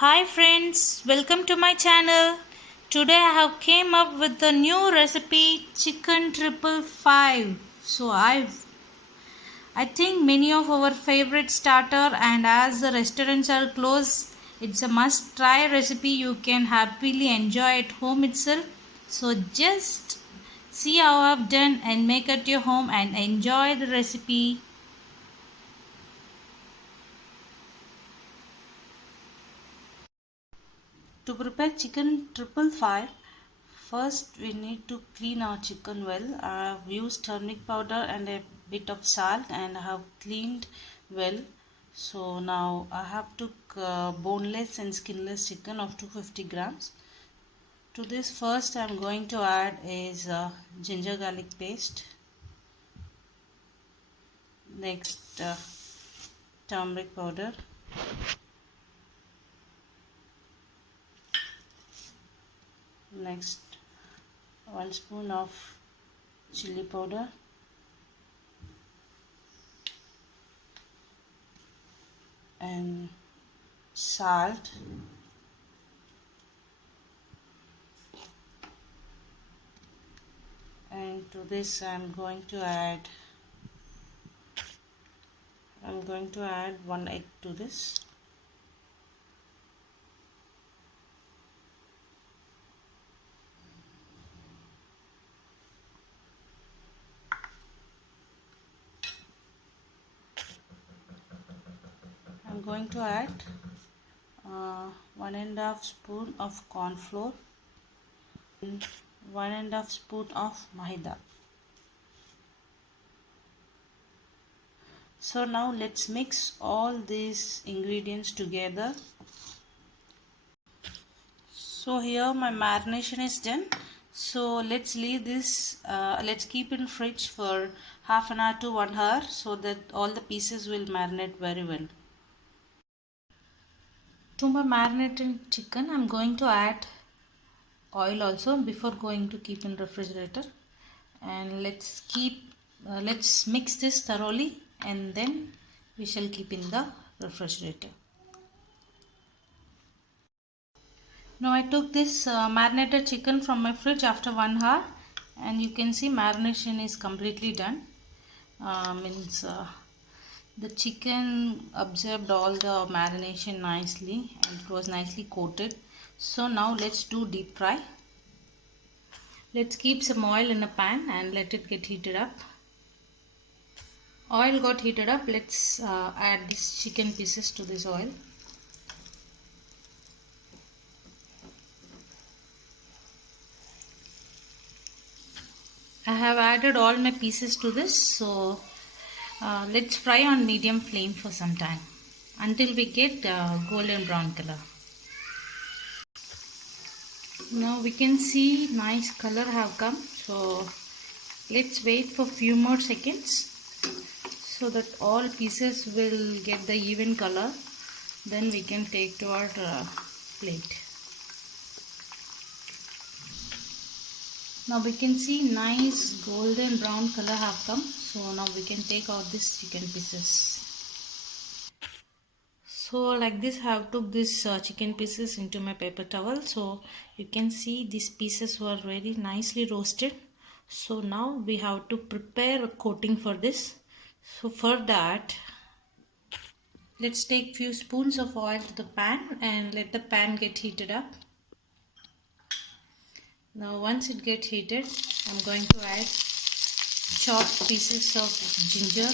Hi friends, welcome to my channel. Today I have came up with the new recipe chicken triple five. I think many of our favorite starter, and as the restaurants are closed, it's a must try recipe you can happily enjoy at home itself. So just see how I've done and make it your home and enjoy the recipe. To prepare chicken triple five, first we need to clean our chicken well. I have used turmeric powder and a bit of salt and I have cleaned well. So now I have took boneless and skinless chicken of 250 grams. To this first I am going to add is ginger garlic paste. Next turmeric powder. Next 1 spoon of chili powder. And salt, and to this I'm going to add 1 egg to this. I'm going to add 1.5 spoon of corn flour and 1.5 spoon of maida. So now let's mix all these ingredients together. So here my marination is done. So let's leave this, let's keep in fridge for half an hour to 1 hour so that all the pieces will marinate very well. To my marinated chicken, I'm going to add oil also before going to keep in refrigerator, and let's mix this thoroughly and then we shall keep in the refrigerator. Now I took this marinated chicken from my fridge after 1 hour, and you can see marination is completely done. The chicken absorbed all the marination nicely and it was nicely coated. So now let's do deep fry. Let's keep some oil in a pan and let it get heated up. Oil got heated up. Let's add these chicken pieces to this oil. I have added all my pieces to this, so let's fry on medium flame for some time until we get golden brown color. Now we can see nice color have come, so let's wait for few more seconds so that all pieces will get the even color. Then we can take to our plate. Now we can see nice golden brown color have come, so now we can take out these chicken pieces. So like this I have took this chicken pieces into my paper towel, so you can see these pieces were very nicely roasted. So now we have to prepare a coating for this. So for that, let's take few spoons of oil to the pan and let the pan get heated up. Now once it gets heated, I'm going to add chopped pieces of ginger,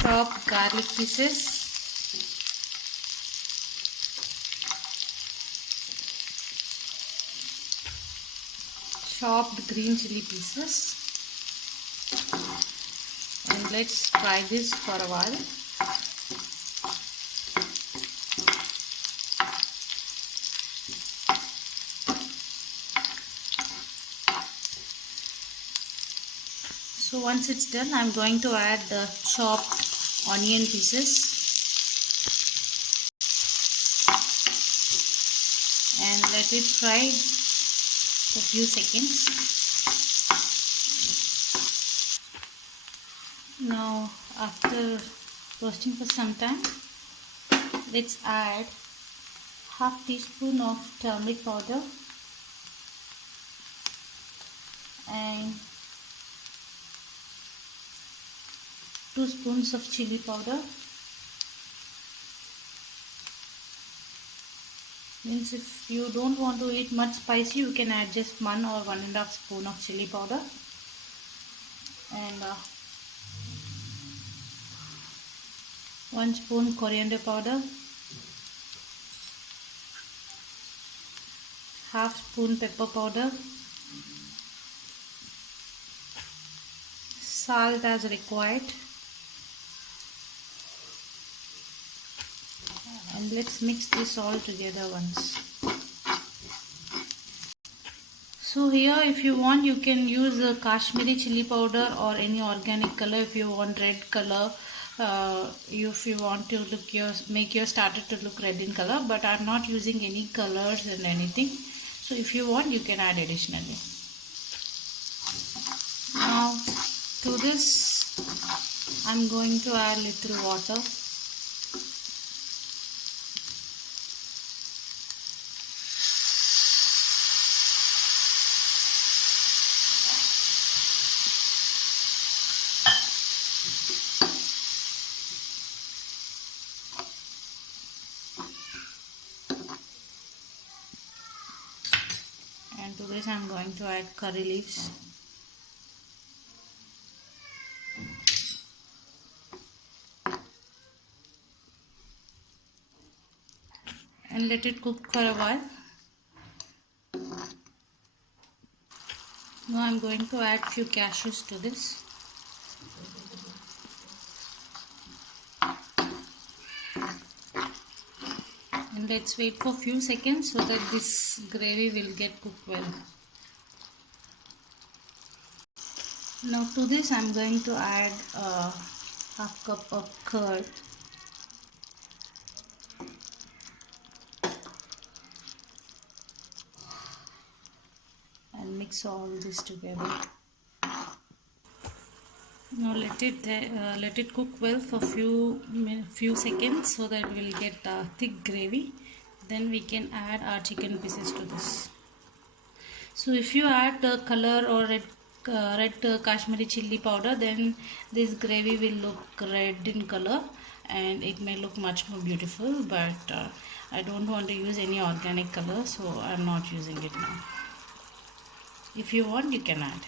chopped garlic pieces, chopped green chili pieces, and let's fry this for a while. So once it's done, I'm going to add the chopped onion pieces and let it fry for a few seconds. Now after roasting for some time, let's add half teaspoon of turmeric powder and 2 spoons of chili powder. Means if you don't want to eat much spicy, you can add just 1 or 1.5 spoon of chili powder, and 1 spoon coriander powder, half spoon pepper powder, salt as required, and let's mix this all together once. So here if you want, you can use a Kashmiri chili powder or any organic color. If you want red color, if you want to make your starter to look red in color, but I'm not using any colors and anything. So if you want, you can add additionally. Now to this I'm going to add little water. And to this I'm going to add curry leaves. And let it cook for a while. Now I'm going to add few cashews to this. And let's wait for few seconds so that this gravy will get cooked well. Now to this I'm going to add half cup of curd. And mix all this together. Now let it cook well for few seconds so that we'll get thick gravy. Then we can add our chicken pieces to this. So if you add color or red Kashmiri chili powder, then this gravy will look red in color and it may look much more beautiful, but I don't want to use any organic color, so I'm not using it now. If you want, you can add.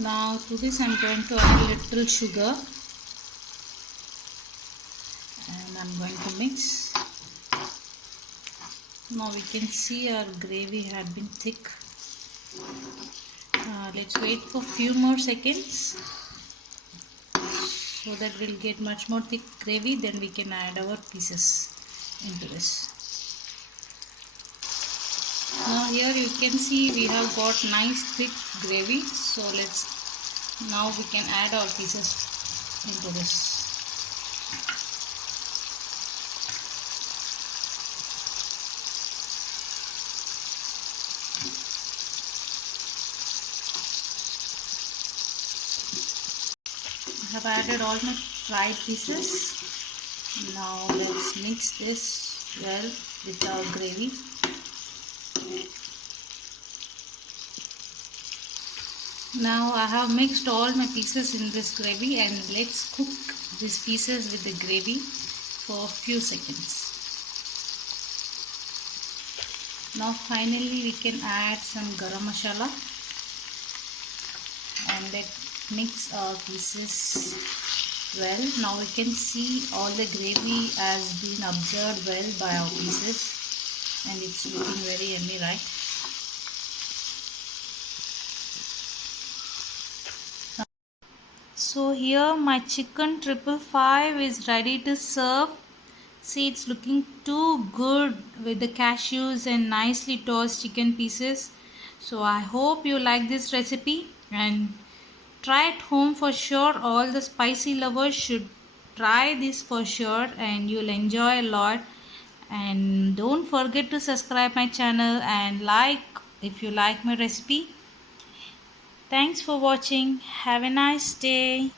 Now to this I'm going to add little sugar and I'm going to mix. Now we can see our gravy had been thick. Let's wait for few more seconds so that we'll get much more thick gravy. Then we can add our pieces into this. Now here you can see we have got nice thick gravy. So now we can add our pieces into this. I have added all my fried pieces. Now let's mix this well with our gravy. Now I have mixed all my pieces in this gravy, and let's cook these pieces with the gravy for a few seconds. Now finally we can add some garam masala and let's mix our pieces well. Now we can see all the gravy has been absorbed well by our pieces and it's looking very yummy, right? So here my chicken 555 is ready to serve. See, it's looking too good with the cashews and nicely tossed chicken pieces. So I hope you like this recipe and try it home for sure. All the spicy lovers should try this for sure and you'll enjoy a lot. And don't forget to subscribe my channel and like if you like my recipe. Thanks for watching. Have a nice day.